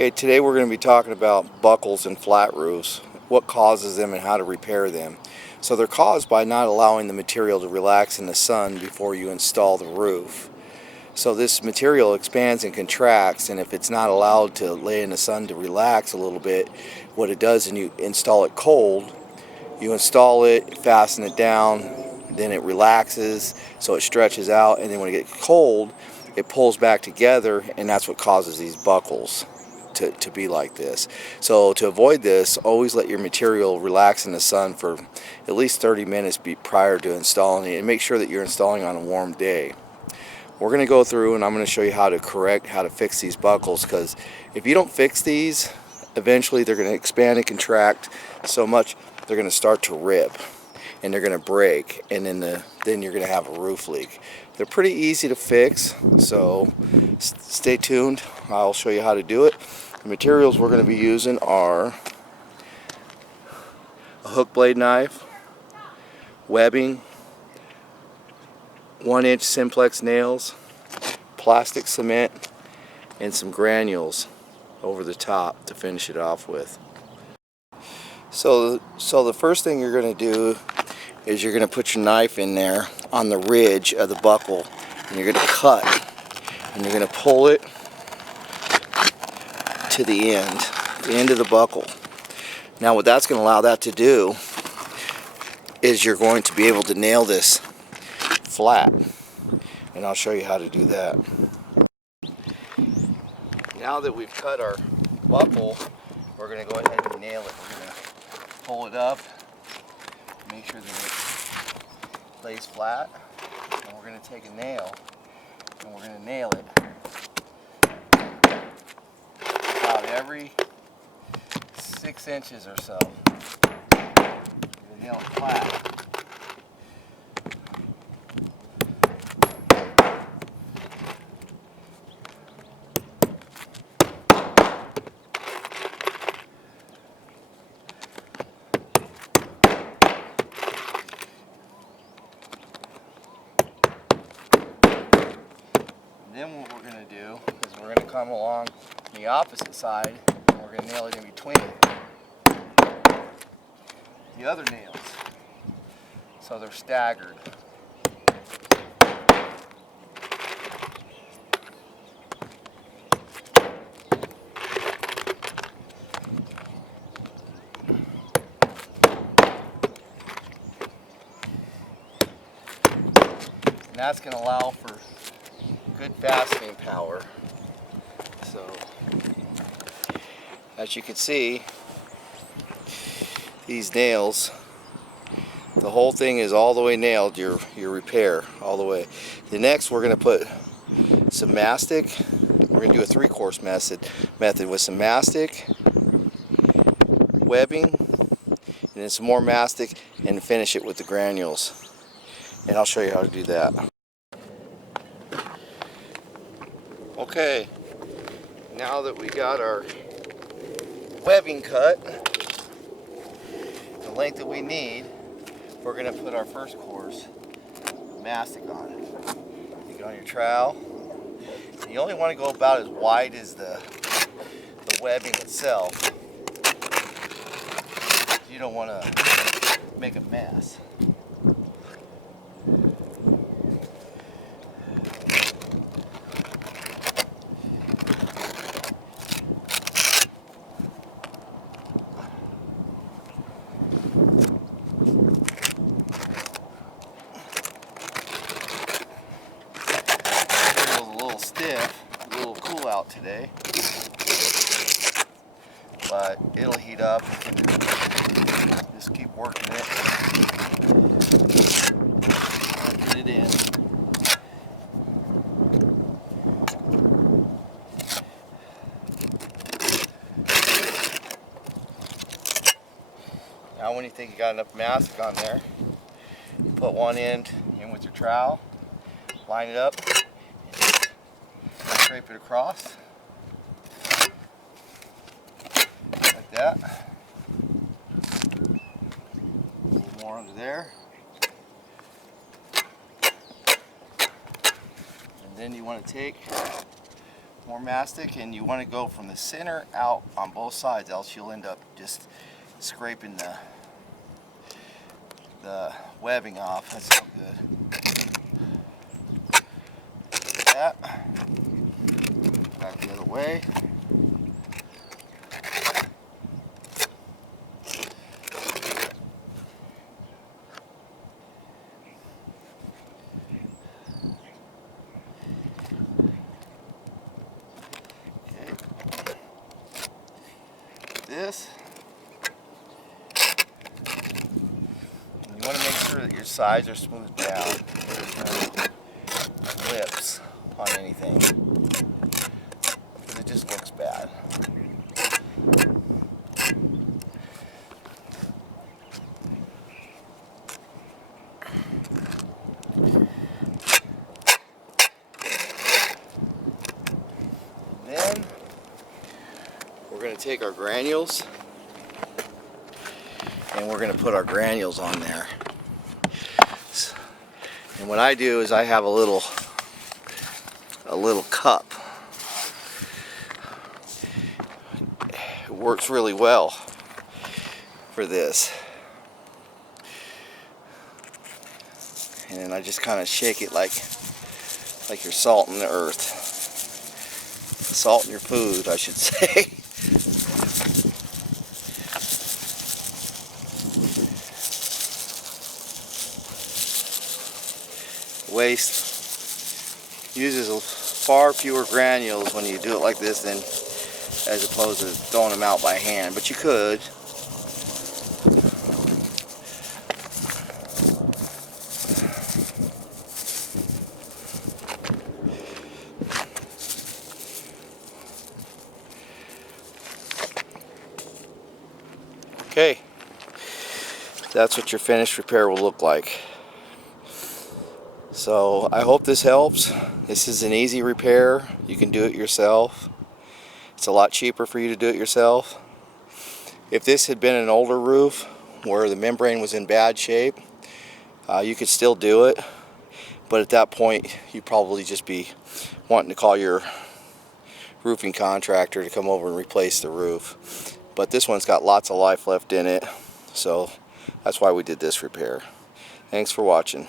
Okay, today we're going to be talking about buckles and flat roofs, what causes them and how to repair them. So they're caused by not allowing the material to relax in the sun before you install the roof. So this material expands and contracts, and if it's not allowed to lay in the sun to relax a little bit, what it does, and you install it cold, you install it, fasten it down, then it relaxes, so it stretches out, and then when it gets cold, it pulls back together, and that's what causes these buckles to be like this. So to avoid this, always let your material relax in the sun for at least 30 minutes prior to installing it, and make sure that you're installing on a warm day. We're going to go through and I'm going to show you how to fix these buckles, because if you don't fix these, eventually they're going to expand and contract so much they're going to start to rip and they're going to break, and then you're going to have a roof leak. They're pretty easy to fix, so stay tuned. I'll show you how to do it. The materials we're going to be using are a hook blade knife, webbing, 1-inch simplex nails, plastic cement, and some granules over the top to finish it off with. So the first thing you're going to do is you're going to put your knife in there on the ridge of the buckle, and you're going to cut, and you're going to pull it to the end of the buckle. Now what that's going to allow that to do is you're going to be able to nail this flat, and I'll show you how to do that. Now that we've cut our buckle, we're going to go ahead and nail it. We're going to pull it up, make sure that it lays flat, and we're going to take a nail and we're going to nail it about every 6 inches or so. We're going to nail it flat. Then what we're going to do is we're going to come along the opposite side, and we're going to nail it in between the other nails, so they're staggered. And that's going to allow for good fastening power. So as you can see, these nails, the whole thing is all the way nailed, your repair all the way. The next, we're going to put some mastic. We're going to do a 3-course method with some mastic, webbing, and then some more mastic, and finish it with the granules. And I'll show you how to do that. Okay, now that we got our webbing cut the length that we need, we're going to put our first course of mastic on it. You get on your trowel. You only want to go about as wide as the webbing itself. You don't want to make a mess. A little cool out today, but it'll heat up. You can just keep working it, get it in. Now when you think you got enough mastic on there, you put one end in with your trowel, line it up, scrape it across like that. A little more under there. And then you want to take more mastic, and you want to go from the center out on both sides, else you'll end up just scraping the webbing off. That's no good. Like that. Back the other way. This. And you want to make sure that your sides are smoothed down. There's no lips on anything, because it just looks bad. Then we're going to take our granules and we're going to put our granules on there. And what I do is I have a little cup. It works really well for this. And then I just kind of shake it like you're salting the earth. Salting your food, I should say. Waste uses far fewer granules when you do it like this than as opposed to throwing them out by hand, but you could. Okay, that's what your finished repair will look like. So I hope this helps. This is an easy repair. You can do it yourself. It's a lot cheaper for you to do it yourself. If this had been an older roof where the membrane was in bad shape, you could still do it, but at that point you'd probably just be wanting to call your roofing contractor to come over and replace the roof. But this one's got lots of life left in it, so that's why we did this repair. Thanks for watching.